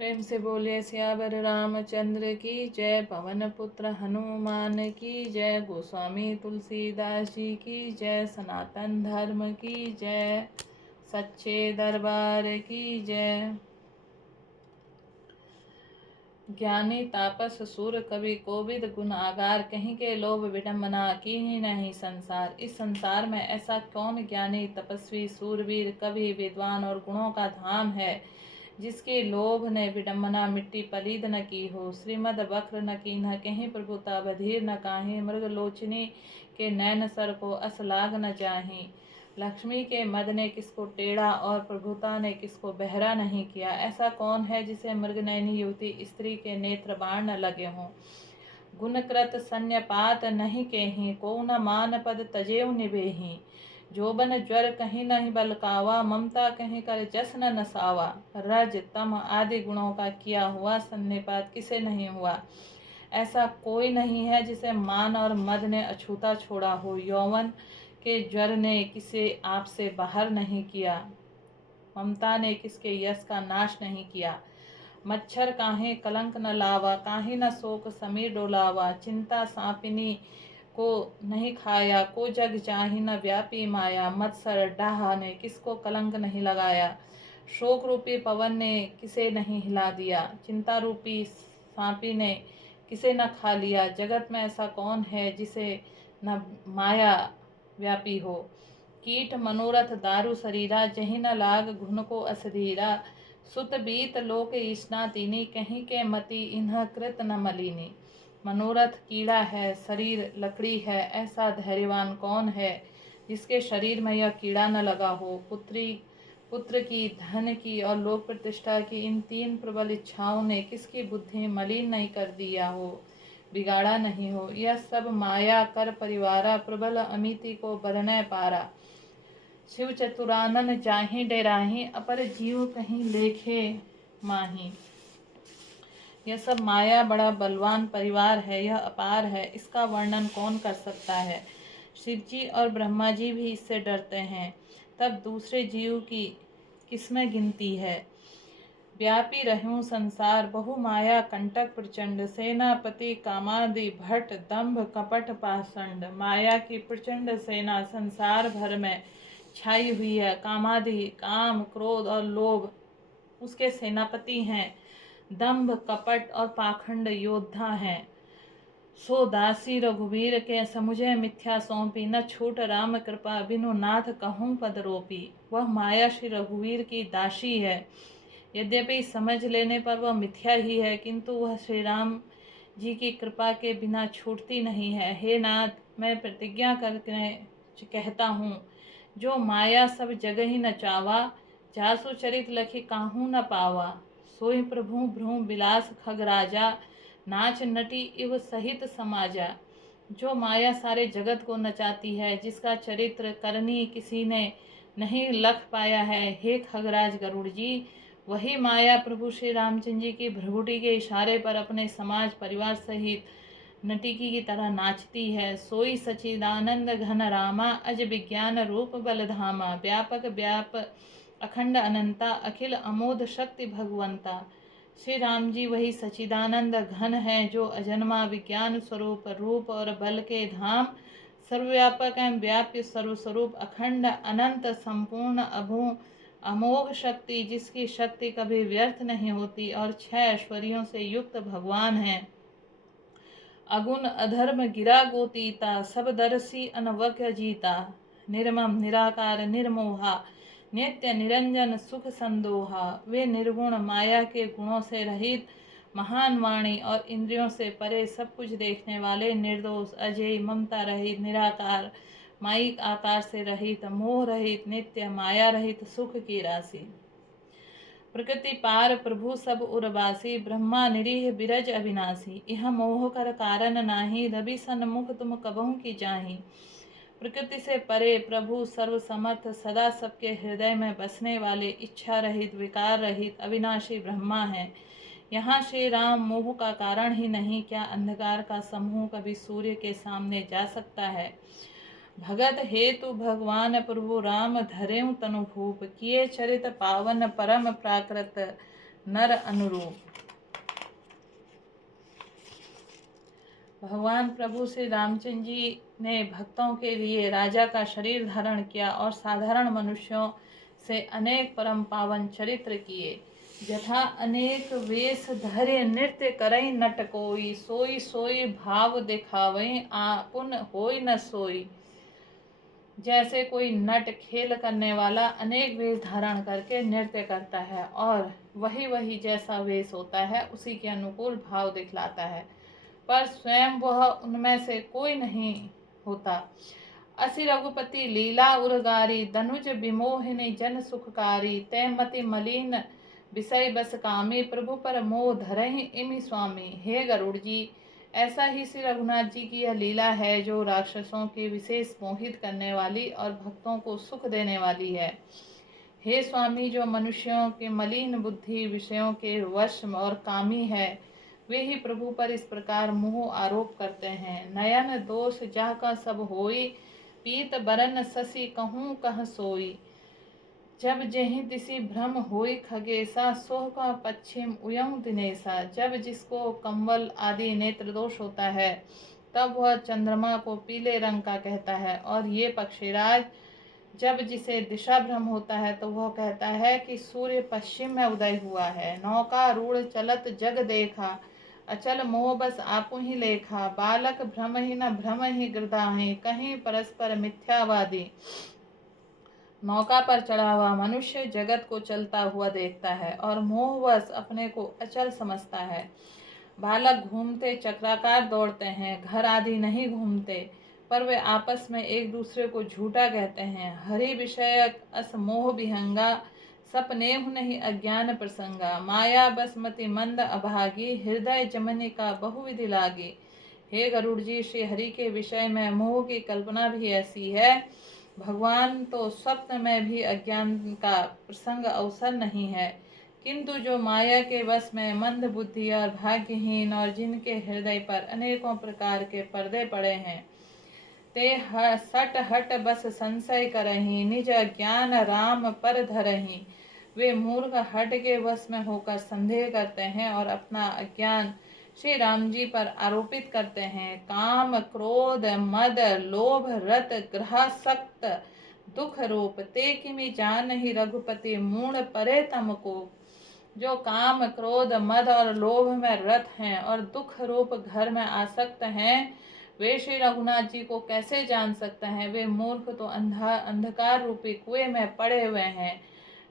प्रेम से बोले सियावर रामचंद्र की जय। पवन पुत्र हनुमान की जय। गोस्वामी तुलसीदास जी की जय। सनातन धर्म की जय। सच्चे दरबार की जय। ज्ञानी तापस सूर कवि कोविद गुण आगार, कहीं के लोभ विडम्बना की ही नहीं संसार। इस संसार में ऐसा कौन ज्ञानी तपस्वी सूरवीर कवि विद्वान और गुणों का धाम है, जिसके लोभ ने विडम्बना मिट्टी पलीद न की हो। श्रीमद वक्र न कीन्ह कहीं प्रभुता, बधीर न काहीं मृग लोचनी के नैन सर को असलाग न चाहीं। लक्ष्मी के मद ने किसको टेढ़ा और प्रभुता ने किसको बहरा नहीं किया। ऐसा कौन है जिसे मृगनयनी युवती स्त्री के नेत्र बाण न लगे हों। गुणकृत सन्यपात नहीं केहीं, को न मान पद तजेव निभेहीं। जोबन ज्वर कहीं नहीं बलकावा, ममता कहीं कर जस न नसावा। रज तम आदि गुणों का किया हुआ सन्निपात किसे नहीं हुआ। ऐसा कोई नहीं है जिसे मान और मद ने अछूता छोड़ा हो। यौवन के ज्वर ने किसे आपसे बाहर नहीं किया, ममता ने किसके यश का नाश नहीं किया। मच्छर काहे कलंक न लावा, काहे न शोक समीर डोलावा। चिंता सांपिनी को नहीं खाया, को जग चाही न व्यापी माया। मत्सर डाह ने किसको कलंक नहीं लगाया, शोक रूपी पवन ने किसे नहीं हिला दिया। चिंता रूपी सांपी ने किसे न खा लिया। जगत में ऐसा कौन है जिसे न माया व्यापी हो। कीट मनोरथ दारु शरीरा, जही न लाग घुन को असधीरा। सुत बीत लोक ईष्णा तीनी, कहीं के मति इन्ह कृत न मलिनी। मनोरथ कीड़ा है, शरीर लकड़ी है, ऐसा धैर्यवान कौन है जिसके शरीर में यह कीड़ा न लगा हो। पुत्र की, धन की और लोक प्रतिष्ठा की इन तीन प्रबल इच्छाओं ने किसकी बुद्धि मलिन नहीं कर दिया हो, बिगाड़ा नहीं हो। यह सब माया कर परिवारा, प्रबल अमिति को बरने पारा। शिव चतुरानन जाहि डेराही, अपर जीव कहीं लेखे माही। यह सब माया बड़ा बलवान परिवार है, यह अपार है, इसका वर्णन कौन कर सकता है। शिव जी और ब्रह्मा जी भी इससे डरते हैं, तब दूसरे जीव की किसमें गिनती है। व्यापी रहूं संसार बहु माया कंटक प्रचंड, सेनापति कामादि भट्ट दंभ कपट पाषंड। माया की प्रचंड सेना संसार भर में छाई हुई है। कामादि काम क्रोध और लोभ उसके सेनापति हैं। दंभ कपट और पाखंड योद्धा हैं। सो दासी रघुवीर के समुझे मिथ्या सौंपी, न छूट राम कृपा बिनु नाथ कहूँ पदरोपी। वह माया श्री रघुवीर की दासी है, यद्यपि समझ लेने पर वह मिथ्या ही है, किंतु वह श्री राम जी की कृपा के बिना छूटती नहीं है। हे नाथ, मैं प्रतिज्ञा करके कहता हूँ, जो माया सब जगह ही नचावा, जासु चरित लखी काहू न पावा। सोई प्रभु भ्रू बिलास खग राजा, नाच नटी इव सहित समाजा। जो माया सारे जगत को नचाती है, जिसका चरित्र करनी किसी ने नहीं लख पाया है, हे खगराज गरुड़ जी, वही माया प्रभु श्री रामचंद्र जी की भ्रगुटी के इशारे पर अपने समाज परिवार सहित नटिकी की तरह नाचती है। सोई सचिदानंद घन रामा, अज विज्ञान रूप बलधामा। व्यापक व्याप अखंड अनंता, अखिल अमोद शक्ति भगवंता। श्री राम जी वही सचिदानंद घन हैं, जो अजन्मा विज्ञान स्वरूप रूप और बल के धाम, सर्वव्यापक एवं व्याप्य सर्वस्वरूप अखंड अनंत संपूर्ण अभू अमोघ शक्ति, जिसकी शक्ति कभी व्यर्थ नहीं होती, और 6 ऐश्वर्यों से युक्त भगवान हैं। अगुण अधर्म गिरा गोतीता, सब दर्शी अनवक्य जीता। निर्मम निराकार निर्मोहा, नित्य निरंजन सुख संदोहा। वे निर्गुण माया के गुणों से रहित, महान वाणी और इंद्रियों से परे, सब कुछ देखने वाले, निर्दोष अजय ममता रहित निराकार, माइक आकार से रहित, मोह रहित, नित्य माया रहित, सुख की राशि। प्रकृति पार प्रभु सब उर्वासी, ब्रह्मा निरीह बिरज अविनाशी। यह मोह कर कारण नाही, रवि सन्मुख तुम कबहु की जाही। प्रकृति से परे प्रभु सर्वसमर्थ, सदा सबके हृदय में बसने वाले, इच्छा रहित विकार रहित अविनाशी ब्रह्मा हैं। यहाँ श्री राम मोह का कारण ही नहीं, क्या अंधकार का समूह कभी सूर्य के सामने जा सकता है। भगत हेतु भगवान प्रभु राम, धरेऊ तनु भूप। किए चरित पावन परम प्राकृत, नर अनुरूप। भगवान प्रभु श्री रामचंद्र जी ने भक्तों के लिए राजा का शरीर धारण किया और साधारण मनुष्यों से अनेक परम पावन चरित्र किए। जथा अनेक वेश धरे नृत्य करई नट कोई, सोई सोई भाव दिखावई आपुन होई न सोई। जैसे कोई नट खेल करने वाला अनेक वेश धारण करके नृत्य करता है और वही जैसा वेश होता है उसी के अनुकूल भाव दिखलाता है, पर स्वयं वह उनमें से कोई नहीं होता। असि रघुपति लीला उरगारी, धनुज विमोहिनी जन सुखकारी। तय मति मलिन विषय बस कामी, प्रभु पर मोह धरहि इमि स्वामी। हे गरुड़ जी, ऐसा ही श्री रघुनाथ जी की यह लीला है जो राक्षसों के विशेष मोहित करने वाली और भक्तों को सुख देने वाली है। हे स्वामी, जो मनुष्यों के मलिन बुद्धि विषयों के वश और कामी है, वे ही प्रभु पर इस प्रकार मोह आरोप करते हैं। नयन दोष जा का सब होई, पीत बरन ससी कहूँ कह सोई। जब जेहि तिसी भ्रम होई खगेसा, सोह का पश्चिम उयम दिनेसा। जब जिसको कंवल आदि नेत्र दोष होता है, तब वह चंद्रमा को पीले रंग का कहता है। और ये पक्षीराज, जब जिसे दिशा भ्रम होता है तो वह कहता है कि सूर्य पश्चिम में उदय हुआ है। नौका रूढ़ चलत जग देखा, अचल मोह बस आपु ही लेखा। बालक भ्रम ही न भ्रम ही गिरदाहि, कहीं परस्पर मिथ्यावादी। नौका पर चढ़ा हुआ मनुष्य जगत को चलता हुआ देखता है और मोहवश अपने को अचल समझता है। बालक घूमते चक्राकार दौड़ते हैं, घर आदि नहीं घूमते, पर वे आपस में एक दूसरे को झूठा कहते हैं। हरि विषयक अस मोह विहंगा, सपनेहु नहीं अज्ञान प्रसंगा। माया बसमति मंद अभागी, हृदय जमनी का बहुविधि लागी। हे गरुड़ जी, श्री हरि के विषय में मोह की कल्पना भी ऐसी है। भगवान तो स्वप्न में भी अज्ञान का प्रसंग अवसर नहीं है, किंतु जो माया के वश में मंद बुद्धि और भाग्यहीन और जिनके हृदय पर अनेकों प्रकार के पर्दे पड़े हैं, ते सट हट बस संशय करही, निज ज्ञान राम पर धरही। वे मूर्ख हट के वश में होकर संदेह करते हैं और अपना अज्ञान श्री राम जी पर आरोपित करते हैं। काम क्रोध मद लोभ रत ग्रहासक्त दुख रूप, ते किमि जानहि रघुपति मूढ़ परे तम को। जो काम क्रोध मद और लोभ में रत हैं और दुख रूप घर में आसक्त हैं, वे श्री रघुनाथ जी को कैसे जान सकते हैं। वे मूर्ख तो अंधकार रूपी कुएं में पड़े हुए हैं।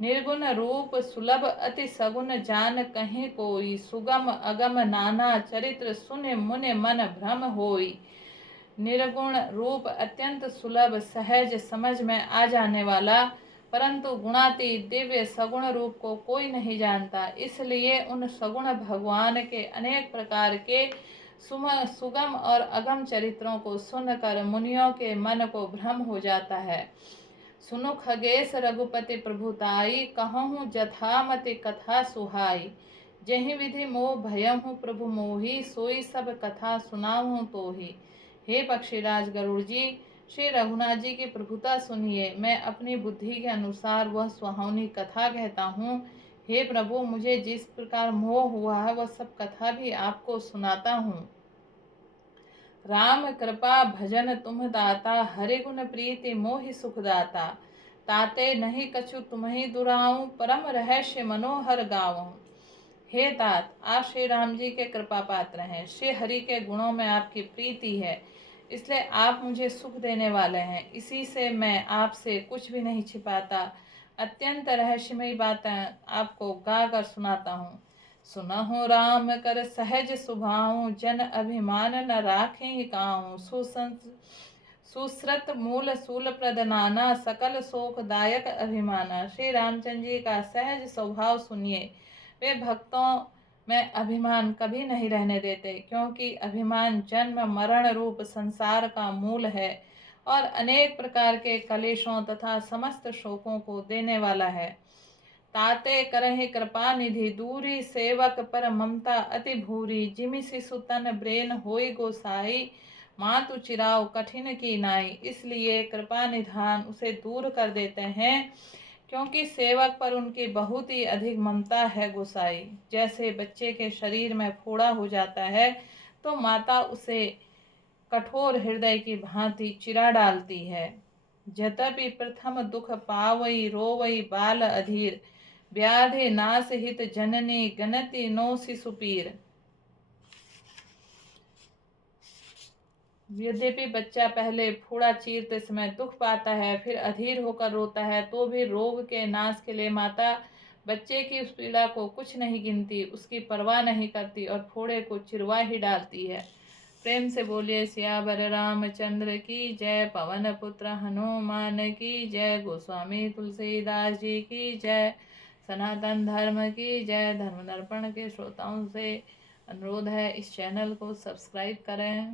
निर्गुण रूप सुलभ अति सगुन जान कहीं कोई, सुगम अगम नाना चरित्र सुन मुनि मन भ्रम होई। निर्गुण रूप अत्यंत सुलभ सहज समझ में आ जाने वाला, परंतु गुणातीत दिव्य सगुण रूप को कोई नहीं जानता। इसलिए उन सगुण भगवान के अनेक प्रकार के सुगम और अगम चरित्रों को सुनकर मुनियों के मन को भ्रम हो जाता है। सुनु खगेश रघुपति प्रभुताई, कहूँ जथामति कथा सुहाई। जहि विधि मोह भयहु प्रभु मोही, सोई सब कथा सुनाऊँ तोही। हे पक्षीराज गरुड़ जी, श्री रघुनाथ जी की प्रभुता सुनिए। मैं अपनी बुद्धि के अनुसार वह सुहावनी कथा कहता हूँ। हे प्रभु, मुझे जिस प्रकार मोह हुआ है वह सब कथा भी आपको सुनाता हूँ। राम कृपा भजन तुम दाता, हरि गुण प्रीति मोहि सुखदाता। ताते नहीं कछु तुम्हि दुराऊं, परम रहस्य मनोहर गाऊं। हे तात, आप श्री राम जी के कृपा पात्र हैं। श्री हरि के गुणों में आपकी प्रीति है, इसलिए आप मुझे सुख देने वाले हैं। इसी से मैं आपसे कुछ भी नहीं छिपाता, अत्यंत रहस्यमयी बातें आपको गा कर सुनाता हूँ। सुनहु राम कर सहज सुभाऊं, जन अभिमान न राखें काऊं। सुश्रत मूल सूल प्रद नाना, सकल शोकदायक अभिमाना। श्री रामचंद्र जी का सहज स्वभाव सुनिए। वे भक्तों में अभिमान कभी नहीं रहने देते, क्योंकि अभिमान जन्म मरण रूप संसार का मूल है और अनेक प्रकार के कलेशों तथा समस्त शोकों को देने वाला है। ताते करहि कृपा निधि दूरी, सेवक पर ममता अति भूरी। जिमि शिशु तन ब्रेन होई गोसाई, मातु चिराव कठिन की नाई। इसलिए कृपा निधान उसे दूर कर देते हैं। क्योंकि सेवक पर उनकी बहुत ही अधिक ममता है गोसाई। जैसे बच्चे के शरीर में फोड़ा हो जाता है तो माता उसे कठोर हृदय की भांति चिरा डालती है। यद्यपि प्रथम दुख पावई रोवई बाल अधीर, व्याधि नाश हित जननी गणति नो शिशुपीर। यद्यपि बच्चा पहले फोड़ा चीरते समय दुख पाता है, फिर अधीर होकर रोता है, तो भी रोग के नाश के लिए माता बच्चे की उस पीड़ा को कुछ नहीं गिनती, उसकी परवाह नहीं करती और फोड़े को चिरवा ही डालती है। प्रेम से बोलिए सियावर रामचंद्र की जय, पवन पुत्र हनुमान की जय, गोस्वामी तुलसीदास जी की जय, सनातन धर्म की जय। धर्म दर्पण के श्रोताओं से अनुरोध है इस चैनल को सब्सक्राइब करें।